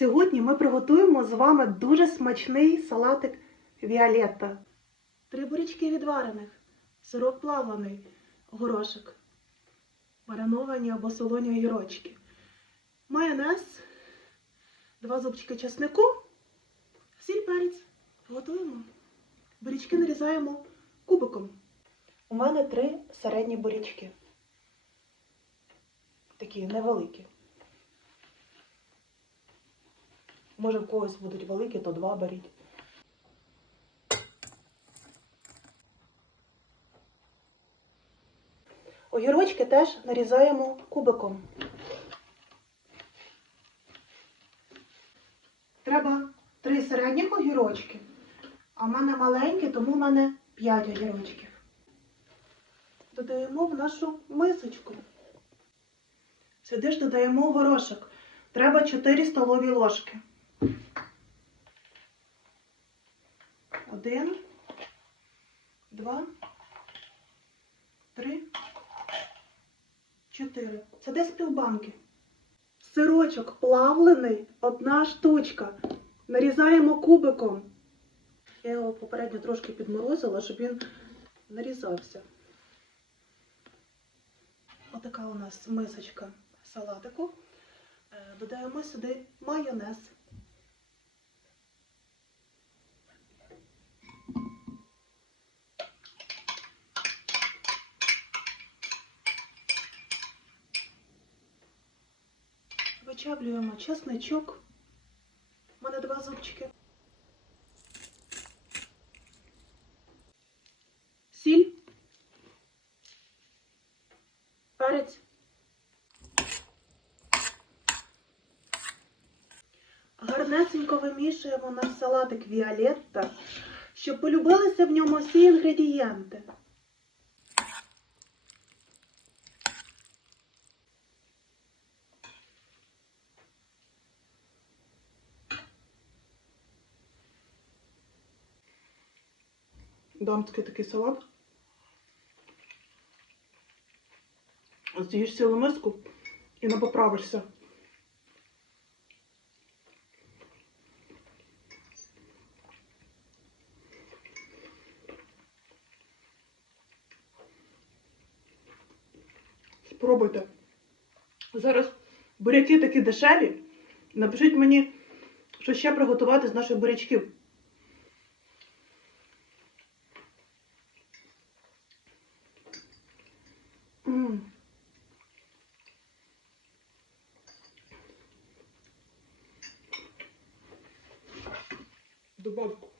Сьогодні ми приготуємо з вами дуже смачний салатик Віолетта. Три бурячки відварених, сирок плавлений, горошок, мариновані або солоні огірочки, майонез, два зубчики чеснику, сіль перець. Готуємо. Бурячки нарізаємо кубиком. У мене три середні бурячки. Такі невеликі. Може, в когось будуть великі, то два беріть. Огірочки теж нарізаємо кубиком. Треба три середніх огірочки, а в мене маленькі, тому в мене п'ять огірочків. Додаємо в нашу мисочку. Сюди ж додаємо горошок. Треба 4 столові ложки. Один, два, три, чотири. Це десь півбанки. Сирочок плавлений, одна штучка. Нарізаємо кубиком. Я його попередньо трошки підморозила, щоб він нарізався. Отака у нас мисочка салатику. Е, Додаємо сюди майонез. Вичавлюємо чесничок. У мене два зубчики. Сіль. Перець. Гарнесенько вимішуємо наш салатик Віолетта, щоб полюбилися в ньому всі інгредієнти. Дамський такий салат. З'їш цілу миску і не поправишся. Спробуйте. Зараз буряки такі дешеві. Напишіть мені, що ще приготувати з наших бурячків. the Bob